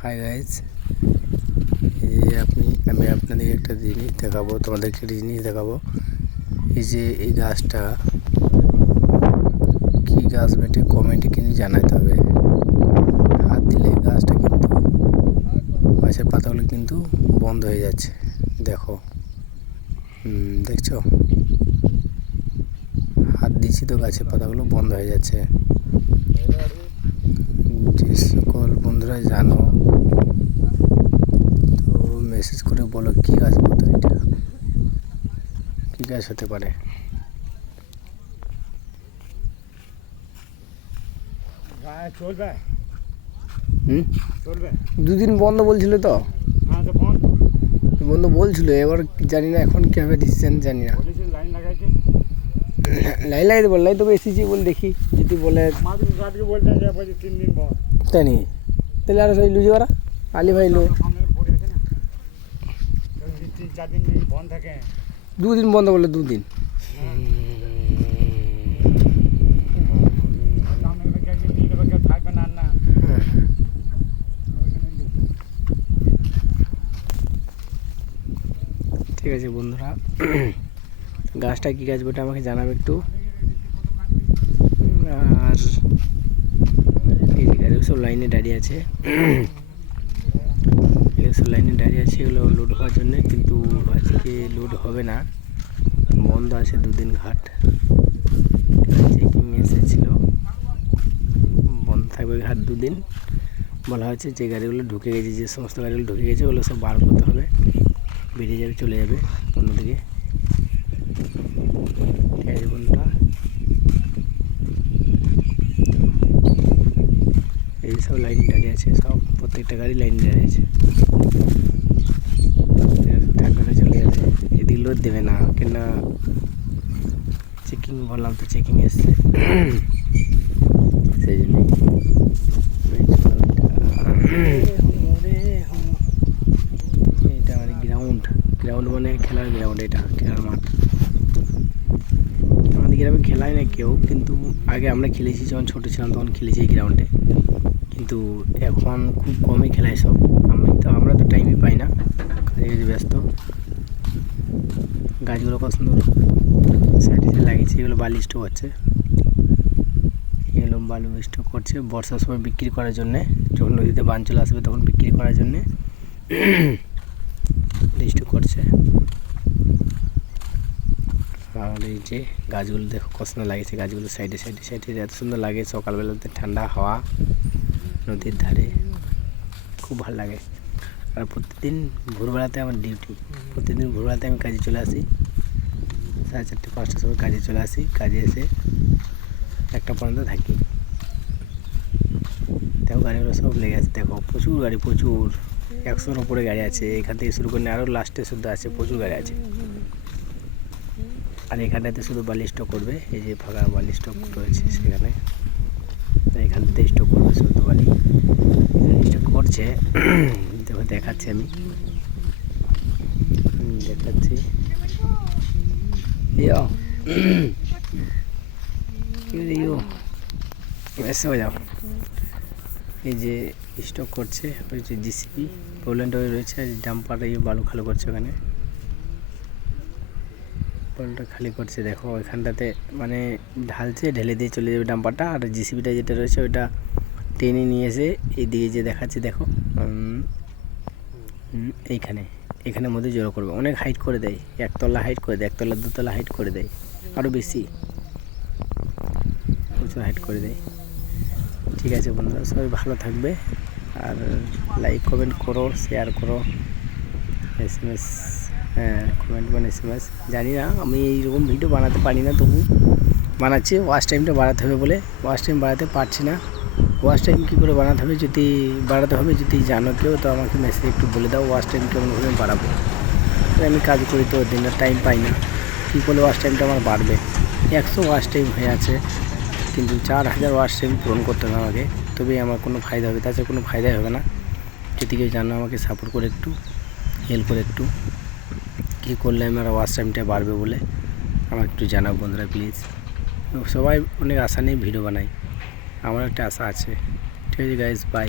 Hi guys, আমি আপনাদের একটা জিনিস দেখাবো, তোমাদেরকে একটা জিনিস দেখাবো। এই যে এই গাছটা কি গাছ বেটে কমেন্টে কিন্তু জানাতে হবে। হাত দিলে গাছটা কিন্তু গাছের পাতাগুলো কিন্তু বন্ধ হয়ে যাচ্ছে। দেখো, দেখছো, হাত দিচ্ছি তো গাছের পাতাগুলো বন্ধ হয়ে যাচ্ছে। যে সকল বন্ধুরা জানো তো মেসেজ করে বলো কী গাছ বলতো, এটা কী গাছ হতে পারে। চলবে দুদিন বন্ধ বলছিল তো, হ্যাঁ তো বন্ধ বলছিল, এবার জানি না এখন কী হবে, ডিসিশন জানি না। লাইন লাগাইছে লাইন লাগাইতে বললাই তবে এসেছি বলে দেখি, যদি বলে আমাদের রাতকে বলতে যে 3 দিন বন্ধ তাই নি, তাহলে আর সবাই লুজি ওরা আলি ভাই লো সামনে পড়ে আছে না, 3-4 দিন বন্ধ থাকে। দুদিন বন্ধ বললে দুদিন। থাকবে না না ঠিক আছে বন্ধুরা, গাছটা কী গাছ বটে আমাকে জানাবে একটু। আর এই গাড়ি সব লাইনে দাঁড়িয়ে আছে, এগুলো সব লাইনে দাঁড়িয়ে আছে, এগুলো লোড হওয়ার জন্যে, কিন্তু আজকে লোড হবে না, বন্ধ আছে দুদিন ঘাট। চেকিং এসেছিলো, বন্ধ থাকবে ঘাট দুদিন। বলা হয়েছে যে গাড়িগুলো ঢুকে গেছে, যে সমস্ত গাড়িগুলো ঢুকে গেছে ওগুলো সব বার করতে হবে, বেরিয়ে যাবে, চলে যাবে অন্যদিকে। ঠিক আছে বন্ধুরা, এই সব লাইন দাঁড়িয়ে আছে, সব প্রত্যেকটা গাড়ি লাইন দাঁড়িয়ে আছে, থাকবে না, চলে যাবে। এদিকে লোড দেবে না, কেন চেকিং বললাম তো, চেকিং এসছে সেই জন্যই। এটা মানে গ্রাউন্ড মানে খেলার গ্রাউন্ড, এটা খেলার মাঠ। আমাদের গ্রামে খেলায় না কেউ, কিন্তু আগে আমরা খেলেছি, যখন ছোটো ছিলাম তখন খেলেছি এই গ্রাউন্ডে, কিন্তু এখন খুব কমই খেলায় সব। আমরা তো টাইমই পাই না, কাজে কাজে ব্যস্ত। গাছগুলো কত সুন্দর সাইডে লাগিয়েছে, এগুলো বালি স্টক হচ্ছে, এগুলো বালু স্টক করছে বর্ষার সময় বিক্রি করার জন্যে, যখন নদীতে বান চলে আসবে তখন বিক্রি করার জন্যে স্টক করছে। আর এই যে গাছগুলো দেখো কত সুন্দর লাগিয়েছে, গাছগুলো সাইডে সাইডে সাইডে এত সুন্দর লাগে, সকালবেলাতে ঠান্ডা হাওয়া, নদীর ধারে খুব ভালো লাগে। আর প্রতিদিন ভোরবেলাতে আমার ডিউটি, প্রতিদিন ভোরবেলাতে আমি কাজে চলে আসি, 4:30-5টার সময় কাজে চলে আসি, কাজে এসে 1টা পর্যন্ত থাকি। দেখো গাড়িগুলো সব লেগে আছে, দেখো প্রচুর গাড়ি, প্রচুর 100-র উপরে গাড়ি আছে, এখান থেকে শুরু করে আরও লাস্টে শুদ্ধ আছে, প্রচুর গাড়ি আছে। আর এখানটাতে শুধু বালি স্টক করবে, এই যে ফাঁকা বালি স্টক রয়েছে সেখানে, এখান থেকে স্টক করবে শুধু বালি স্টক করছে। দেখো দেখাচ্ছি, আমি দেখাচ্ছি, এসে হয়ে যাও। এই যে স্টক করছে, ওই যে জিসিপি পোল্যান্ড রয়েছে, ডাম্পার এই বালু খালি করছে, ওখানে বালুটা খালি করছে। দেখো এখানটাতে মানে ঢালছে, ঢেলে দিয়ে চলে যাবে ডাম্পারটা, আর জিসিপিটা যেটা রয়েছে ওইটা টেনে নিয়ে এসে এইদিকে যে দেখাচ্ছে, দেখো এখানের মধ্যে জড়ো করবে, অনেক হাইট করে দেয়, 1তলা হাইট করে দেয়, 1তলা 2তলা হাইট করে দেয়, আরও বেশি প্রচুর হাইট করে দেয়। ঠিক আছে বন্ধুরা, সবাই ভালো থাকবে, আর লাইক কমেন্ট করো, শেয়ার করো, SMS, কমেন্ট মানে SMS। জানি না, আমি এইরকম ভিডিও বানাতে পারি না, তবু বানাচ্ছি। ওয়াচ টাইমটা বাড়াতে হবে বলে ওয়াচ টাইম বাড়াতে পারছি না। ওয়াচ টাইম কী করে বাড়াতে হবে, যদি জানো কেউ তো আমাকে মেসেজ একটু বলে দাও, ওয়াচ টাইম কেমনভাবে বাড়াবো। আমি কাজ করি তো দিনের টাইম পাই না, কী করলে ওয়াচ টাইমটা আমার বাড়বে। 100 ওয়াচ টাইম হয়ে আছে, কিন্তু 4000 ওয়াচ টাইম পূরণ করতে হবে আমাকে, তবেই আমার কোনো ফায়দা হবে, তাছাড়া কোনো ফায়দাই হবে না। যদি কেউ জানো আমাকে সাপোর্ট করে একটু হেল্প করে, একটু কী করলে আমার ওয়াচ টাইমটা বাড়বে বলে আমার একটু জানাও বন্ধুরা প্লিজ। সবাই অনেক আশা নিয়ে ভিডিও বানাই, আমার একটা আশা আছে। ঠিক আছে গাইস, বাই।